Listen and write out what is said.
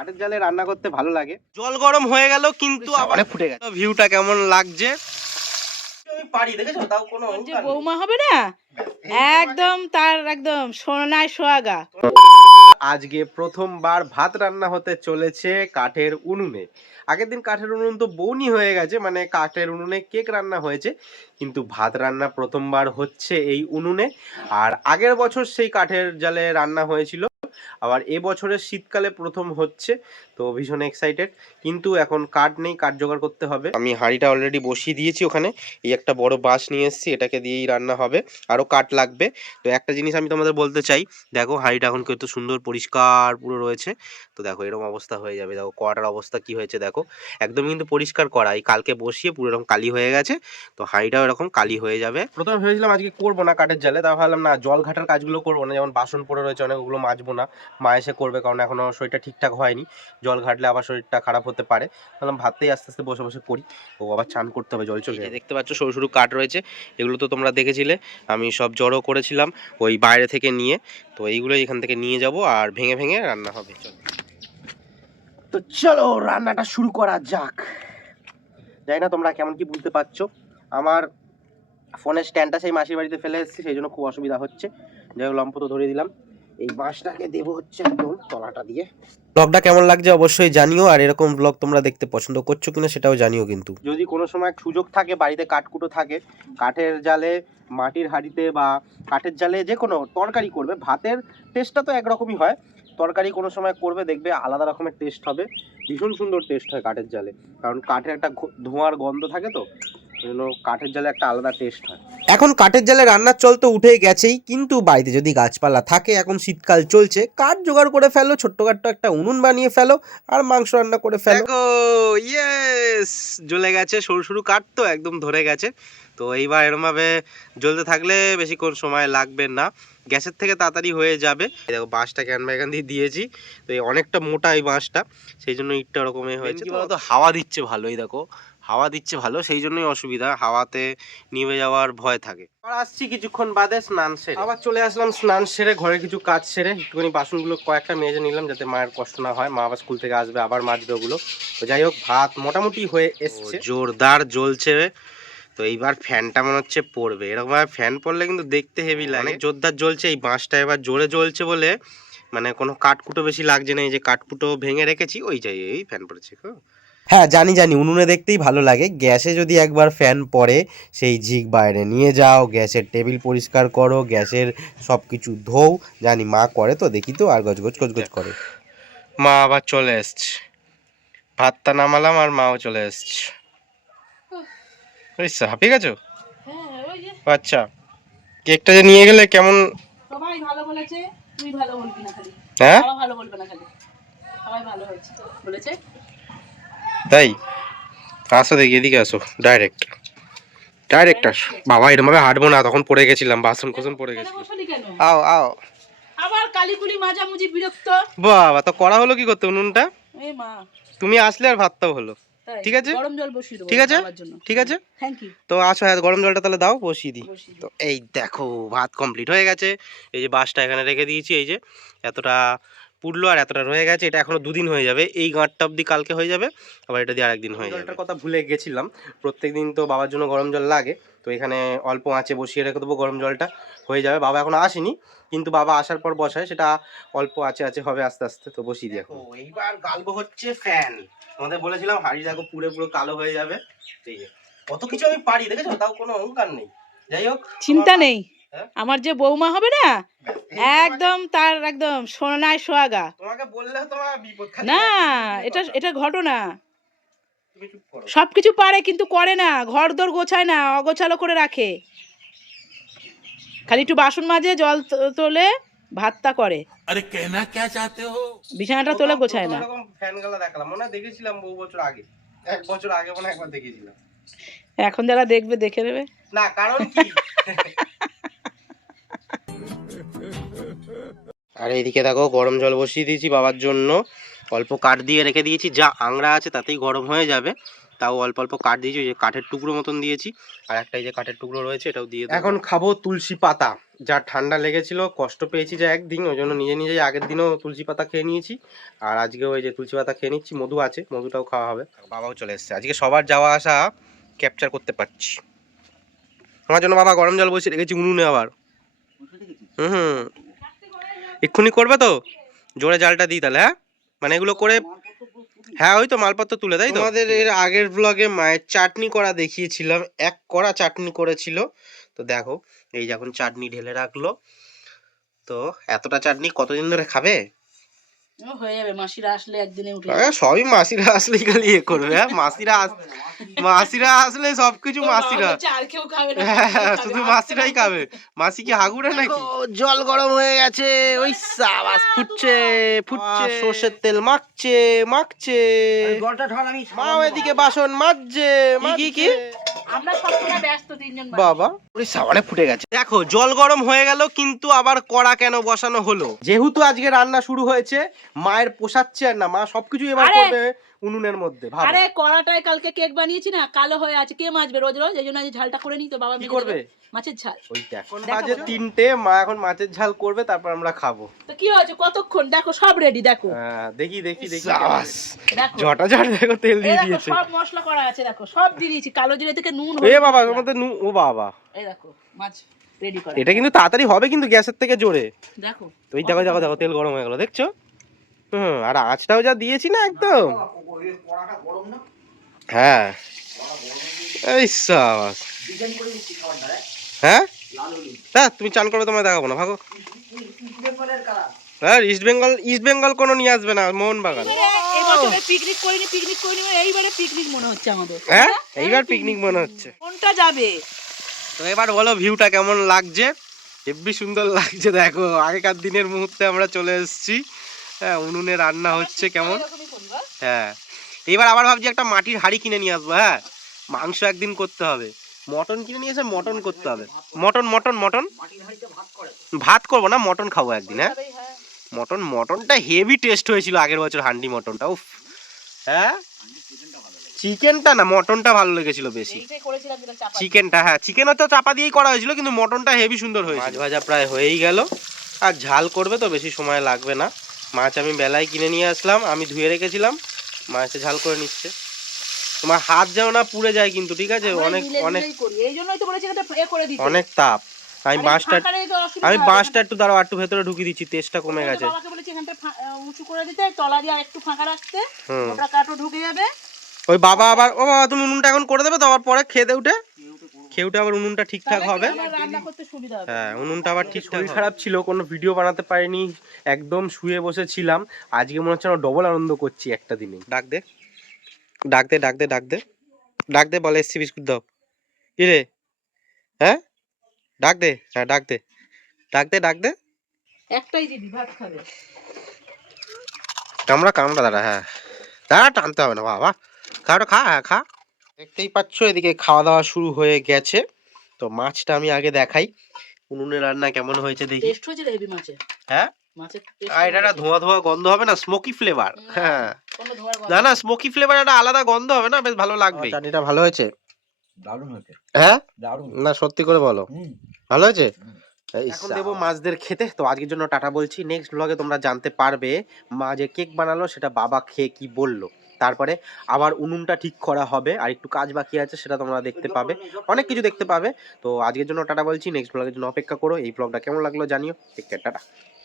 কাঠের জালে রান্না করতে ভালো লাগে। জল গরম হয়ে গেল কিন্তু আবার ফুটে গেছে। ভিউটা কেমন লাগছে আমি পারি দেখেছো, তাও কোনো যে বৌমা হবে না একদম তার একদম সোনায় সোহাগা। আজকে প্রথমবার ভাত রান্না হতে চলেছে কাঠের উনুনে। আগের দিন কাঠের উনুন তো বউনি হয়ে গেছে, মানে কাঠের উনুনে কেক রান্না হয়েছে, কিন্তু ভাত রান্না প্রথমবার হচ্ছে এই উনুনে। আর আগের বছর সেই কাঠের জালে রান্না হয়েছিল, আবার এবছরের শীতকালে প্রথম হচ্ছে। তো ভীষণ এক্সাইটেড, কিন্তু এখন কাঠ নেই, কাঠ জোগাড় করতে হবে। আমি হাঁড়িটা অলরেডি বসিয়ে দিয়েছি ওখানে, এই একটা বড় বাঁশ নিয়ে এসেছি, এটাকে দিয়েই রান্না হবে। আরও কাঠ লাগবে। তো একটা জিনিস আমি তোমাদের বলতে চাই, দেখো হাঁড়িটা এখন কত সুন্দর পরিষ্কার পুরো রয়েছে। তো দেখো এরকম অবস্থা হয়ে যাবে, দেখো কড়াটার অবস্থা কি হয়েছে দেখো, একদম কিন্তু পরিষ্কার করা। এই কালকে বসিয়ে পুরো এরকম কালি হয়ে গেছে, তো হাঁড়িটাও এরকম কালি হয়ে যাবে। প্রথমে ভেবেছিলাম আজকে করবো না কাঠের জালে, তা ভাবলাম না, জল ঘাটার কাজগুলো করবো না, যেমন বাসন পড়ে রয়েছে অনেকগুলো মাজবো না, মা এসে করবে, কারণ এখনো শরীরটা ঠিকঠাক হয়নি, জল ঘাটলে আবার শরীরটা খারাপ হতে পারে। ভাবলাম ভাতটাই আস্তে আস্তে বসে বসে করি, ও আবার চান করতে হবে, জল চলে যায়। দেখতে পাচ্ছ সরু সরু কাঠ রয়েছে, এগুলো তো তোমরা দেখেছিলে, আমি সব জড়ো করেছিলাম ওই বাইরে থেকে নিয়ে। তো এইগুলো এখান থেকে নিয়ে যাব আর ভেঙে ভেঙে রান্না হবে। চলো তো চলো রান্নাটা শুরু করা যাক। জানি না তোমরা কেমন কি বুঝতে পারছো, আমার ফোনের স্ট্যান্ডটা সেই মাসির বাড়িতে ফেলে এসেছি, সেই জন্য খুব অসুবিধা হচ্ছে। যাই হোক লম্প তো ধরিয়ে দিলাম, এই বাঁশটাকে দেবো হচ্ছে একদম তলাটা দিয়ে। ব্লগটা কেমন লাগছে অবশ্যই জানিও, আর এরকম ব্লগ তোমরা দেখতে পছন্দ করছো কিনা সেটাও জানিও। কিন্তু যদি কোনো সময় সুযোগ থাকে, বাড়িতে কাঠকুটো থাকে, কাঠের জালে, মাটির হাঁড়িতে বা কাঠের জালে যে কোনো তরকারি করবে, ভাতের টেস্টটা তো একরকমই হয়, তরকারি কোনো সময় করবে দেখবে আলাদা রকমের টেস্ট হবে, ভীষণ সুন্দর টেস্ট হয় কাঠের জালে, কারণ কাঠের একটা ধোঁয়ার গন্ধ থাকে, তো জন্য কাঠের জালে একটা আলাদা টেস্ট হয়। এখন কাঠের জালে রান্নার চল তো উঠেই গেছেই, কিন্তু বাড়িতে যদি গাছপালা থাকে, এখন শীতকাল চলছে, কাঠ জোগাড় করে ফেলো, ছোট্টখাট্ট একটা উনুন বানিয়ে ফেলো আর মাংস রান্না করে ফেলো। দেখো ইয়েস, জ্বলে গেছে, সরু সরু কাঠ তো একদম ধরে গেছে। তো এইবার এরমভাবে জ্বলতে থাকলে বেশিক্ষণ সময় লাগবে না, গ্যাসের থেকে তাড়াতাড়ি হয়ে যাবে। দেখো বাঁশটাকে আমরা এখান দিয়ে দিয়েছি, তো এই অনেকটা মোটা এই বাঁশটা, সেই জন্য ইটটা ওরকমই হয়েছে। কি বলতো, হাওয়া দিচ্ছে ভালোই, দেখো হাওয়া দিচ্ছে ভালো, সেই জন্যই অসুবিধা, হাওয়াতে নিভে যাওয়ার ভয় থাকে। আর আসছি কিছুক্ষণ বাদে স্নান সেরে, আবার চলে আসলাম স্নান সেরে, ঘরের কিছু কাজ সেরে, একটুখানি বাসনগুলো কয়েকটা মেজে নিলাম, যাতে মায়ের কষ্ট না হয়, মা আবার স্কুল থেকে আসবে আবার মাজবে ওগুলো। তো যাই হোক ভাত মোটামুটি হয়ে এসছে, জোরদার জ্বলছে। তো এইবার ফ্যানটা মনে হচ্ছে পড়বে, এরকম ভাবে ফ্যান পড়লে কিন্তু দেখতে হেভি লাগে, অনেক জোরদার জ্বলছে। এই বাঁশটা এবার জোরে জ্বলছে বলে মানে কোনো কাঠকুটো বেশি লাগছে না, এই যে কাঠকুটো ভেঙে রেখেছি ওই যাই, এই ফ্যান পড়েছে। হ্যাঁ জানি জানি, উনুনে দেখতেই ভালো লাগে, গ্যাসে যদি একবার ফ্যান পড়ে সেই ঝিক বাইরে নিয়ে যাও, গ্যাসের টেবিল পরিষ্কার করো, গ্যাসের সব কিছু ধোও, জানি মা করে তো, দেখি তো, আর গজগজ গজগজ করে। মা আবার চলে এসছে, ভাতটা নামালাম আর মাও চলে এসছে। বুঝছো, হাঁপিয়ে গেছো? আচ্ছা, কেকটা যে নিয়ে গেলে কেমন? সবাই ভালো বলেছে, তুই ভালো বলবি না খালি, হ্যাঁ বাবা ভালো বলবে না খালি, সবাই ভালো হয়েছে বলেছে। তাই আসো দেখি, এদিকে আসো, ডাইরেক্ট ডাইরেক্ট আসো। বাবা এরকম ভাবে হাঁটবো না, তখন পড়ে গেছিলাম, বাসন কোসন পড়ে গেছিল। আও আও, আবার কালিকুলি মাঝামুঝি বিরক্ত। বাবা তো করা হলো কি করতে উনুনটা, এই মা তুমি আসলে আর ভাতটাও হলো। ঠিক আছে, গরম জল বসিয়ে দেবো, ঠিক আছে, ঠিক আছে, থ্যাংক ইউ। তো আসো, হ্যাঁ গরম জলটা তাহলে দাও, বসিয়ে দিই। তো এই দেখো ভাত কমপ্লিট হয়ে গেছে, এই যে বাঁশটা এখানে রেখে দিয়েছি, এই যে এতটা পুড়লো আর এতটা রয়ে গেছে, এটা এখনো 2 দিন হয়ে যাবে, এই গাঁটটা অবধি কালকে হয়ে যাবে, আবার এটা দিয়ে আরেকদিন হয়ে যাবে। জলটার কথা ভুলে গেছিলাম, প্রত্যেকদিন তো বাবার জন্য গরম জল লাগে, তো এখানে অল্প আঁচে বসিয়ে রেখে দেবো, গরম জলটা হয়ে যাবে। বাবা এখনো আসেনি, কিন্তু বাবা আসার পর বসায়, সেটা অল্প আঁচে আঁচে হবে আস্তে আস্তে, তো বসিয়ে দিই এখন। এইবার গালবো হচ্ছে ফ্যান, তোমাদের বলেছিলাম হাঁড়ি দেখো পুরো পুরো কালো হয়ে যাবে, ঠিক আছে, কত কিছু আমি পারি দেখেছো, তাও কোনো অহংকার নেই। যাই হোক চিন্তা নেই, আমার যে বৌমা হবে না একদম তার একদম সোনায় সোহাগা। তোমাকে বললে তোমার বিপদ, না এটা এটা ঘটনা, সবকিছু পারে কিন্তু করে না, ঘর দোর গোছায় না, অগোছালো করে রাখে, খালি একটু বাসন মাজে, জল তোলে, ভাতটা করে, আরে কেনা কে চাতে হো, বিছানাটা তোলে, গোছায় না। এরকম ফ্যান গালা দেখালাম মনে হয়, দেখেছিলাম বহু বছর আগে, 1 বছর আগে মনে হয় একবার দেখেছিলাম। এখন যারা দেখবে দেখে নেবে না, কারণ কি আর এইদিকে দেখো গরম জল বসিয়ে দিয়েছি বাবার জন্য, অল্প কাঠ দিয়ে রেখে দিয়েছি, যা আংড়া আছে তাতেই গরম হয়ে যাবে। তাও অল্প অল্প কাঠ দিয়েছি, ওই যে কাঠের টুকরো মতন দিয়েছি, আর একটা এই যে কাঠের টুকরো রয়েছে এটাও দিয়ে দেবো। এখন খাবো তুলসী পাতা। যা ঠান্ডা লেগেছিল, কষ্ট পেয়েছি যে একদিন, ওই জন্য নিজে নিজেই আগের দিনও তুলসী পাতা খেয়ে নিয়েছি, আর আজকে ওই যে তুলসী পাতা খেয়ে নিচ্ছি। মধু আছে, মধুটাও খাওয়া হবে। বাবাও চলে এসছে, আজকে সবার যাওয়া আসা ক্যাপচার করতে পারছি। আমার জন্য বাবা গরম জল বসিয়ে রেখেছি উনুনে আবার। হুম, এক্ষুনি করবে তো, জোরে জালটা দিই তাহলে। হ্যাঁ, মানে এগুলো করে, হ্যাঁ ওই তো মালপত্র তুলে দেয়। তোমাদের এর আগের ব্লগে মায়ের চাটনি করা দেখিয়েছিলাম, এক কড়া চাটনি করেছিল। তো দেখো এই যখন চাটনি ঢেলে রাখলো, তো এতটা চাটনি কতদিন ধরে খাবে? হয়ে যাবে, মাসিরা আসলে একদিনে উঠে সবই মাসিরা আসলেই খালি এ করবে। হ্যাঁ, মাসিরা আসলে সবকিছু মাসিরা, আর কেউ খাবে না, শুধু মাসিরাই খাবে। মাসি কি হাগুড়ে নাকি? জল গরম হয়ে গেছে, ওই সাবাস ফুটছে ফুটছে, সর্ষের তেল মাখছে। মাও এদিকে বাসন মাজছে। কি আমরা সবসময় ব্যস্ত তিনজন। বাবা ওই সাবানে ফুটে গেছে। দেখো জল গরম হয়ে গেল, কিন্তু আবার কড়া কেন বসানো হলো? যেহেতু আজকে রান্না শুরু হয়েছে, মায়ের পোষাচ্ছে আর না, মা সবকিছু এবার করবে উনুনের মধ্যে। ভাবো, আরে কড়াটায় কালকে কেক বানিয়েছি না, কালো হয়ে আছে, কে মাজবে রোজ রোজ? এই জন্য আজ ঝালটা করে নি। তো বাবা কি করবে? মাছের ঝাল। ওই দেখো বাজে 3টে, মা এখন মাছের ঝাল করবে, তারপর আমরা খাবো। তো কি হয়েছে, কতক্ষণ? দেখো সব রেডি, দেখো। দেখি সাবাস, দেখো ঝটাঝট দেখো তেল দিয়ে দিয়েছে, সব মশলা করা আছে, দেখো সব দিয়ে দিয়েছি, কালো জিরে থেকে নুন। এ বাবা ওর মধ্যে নুন, ও বাবা এই দেখো মাছ রেডি করা। এটা কিন্তু তাড়াতাড়ি হবে কিন্তু গ্যাসের থেকে জোরে। দেখো ওই দেখো তেল গরম হয়ে গেল, দেখছো? আর আঁচটাও যা দিয়েছি না একদম। হ্যাঁ এই সাবাস। হ্যাঁ তুমি চান করবে, তোমায় দেখাবো না, ভাগো। হ্যাঁ, ইস্ট বেঙ্গল কোনো নিয়ে আসবে না, মোহনবাগান। পিকনিক করিনি, এইবারে পিকনিক মনে হচ্ছে আমাদের। হ্যাঁ, এইবার পিকনিক মনে হচ্ছে। কোনটা যাবে? তো এবার বলো ভিউটা কেমন লাগছে? হেব্বি সুন্দর লাগছে। দেখো আগেকার দিনের মুহূর্তে আমরা চলে এসেছি। হ্যাঁ, উনুনে রান্না হচ্ছে কেমন। হ্যাঁ, এবার আবার ভাবছি একটা মাটির হাঁড়ি কিনে নিয়ে আসবো। হ্যাঁ, মাংস একদিন করতে হবে, মটন কিনে নিয়ে এসে মটন করতে হবে। মটন ভাত করবো না, মটন খাবো একদিন। হ্যাঁ, মটনটা হেভি টেস্ট হয়েছিল আগের বছর, হান্ডি মটনটা। উফ, হ্যাঁ চিকেনটা না, মটনটা ভালো লেগেছিল বেশি। চিকেনটা, হ্যাঁ চিকেনও তো চাপা দিয়েই করা হয়েছিল, কিন্তু মটনটা হেভি সুন্দর হয়েছিল। মাছ ভাজা প্রায় হয়েই গেল, আর ঝাল করবে তো বেশি সময় লাগবে না। মাছ আমি বেলায় কিনে নিয়ে আসলাম, আমি ধুয়ে রেখেছিলাম, মাছে ঝাল করে নিচ্ছে। তোমার হাত যেন না পুড়ে যায় কিন্তু, ঠিক আছে? অনেক তাপ। আমি বাঁশটা একটু দাঁড়াও, একটু ভেতরে ঢুকিয়ে দিচ্ছি, তেজটা কমে গেছে। উঁচু করে দিতে, তলা দিয়ে একটু ফাঁকা রাখতে, ওটা কাটো ঢুকে যাবে। ওই বাবা আবার, ও বাবা তুমি উনুনটা এখন করে দেবে তো, আবার পরে খেয়ে উঠে আবার উনুনটা ঠিকঠাক হবে। হ্যাঁ, উনুনটা আবার ঠিকঠাক। খারাপ ছিল, কোনো ভিডিও বানাতে পারিনি, একদম শুয়ে বসেছিলাম। আজকে মনে হচ্ছে আমরা ডবল আনন্দ করছি একটা দিনে। ডাক দে বলে এসছি, বিস্কুট দাও। কি রে? হ্যাঁ, ডাক দে একটাই দিদি ভাত খাবে। কামড়া দাঁড়া। হ্যাঁ দাঁড়া, টানতে হবে না বাবা, খা। দেখতেই পাচ্ছ এদিকে খাওয়া দাওয়া শুরু হয়ে গেছে। তো মাছটা আমি আগে দেখাই, উনুনে রান্না কেমন হয়েছে দেখি। টেস্ট হয়েছে রে হেভি মাছে। হ্যাঁ, এটা একটা ধোঁয়া গন্ধ হবে না, স্মোকি ফ্লেভার। হ্যাঁ, না স্মোকি ফ্লেভার, একটা আলাদা গন্ধ হবে না, বেশ ভালো লাগবে। চাটনিটা ভালো হয়েছে, দারুণ হয়েছে। হ্যাঁ না সত্যি করে বলো, ভালো হয়েছে। এখন দেবো মাছদের খেতে। তো আজকের জন্য টাটা বলছি, নেক্সট ব্লগে তোমরা জানতে পারবে মা যে কেক বানালো সেটা বাবা খেয়ে কি বললো। তারপরে আবার উনুনটা ঠিক করা হবে, আর একটু কাজ বাকি আছে, সেটা তোমরা দেখতে পাবে, অনেক কিছু দেখতে পাবে। তো আজকের জন্য টাটা বলছি, নেক্সট ব্লগের জন্য অপেক্ষা করো। এই ব্লগটা কেমন লাগলো জানিও। Take care, tata.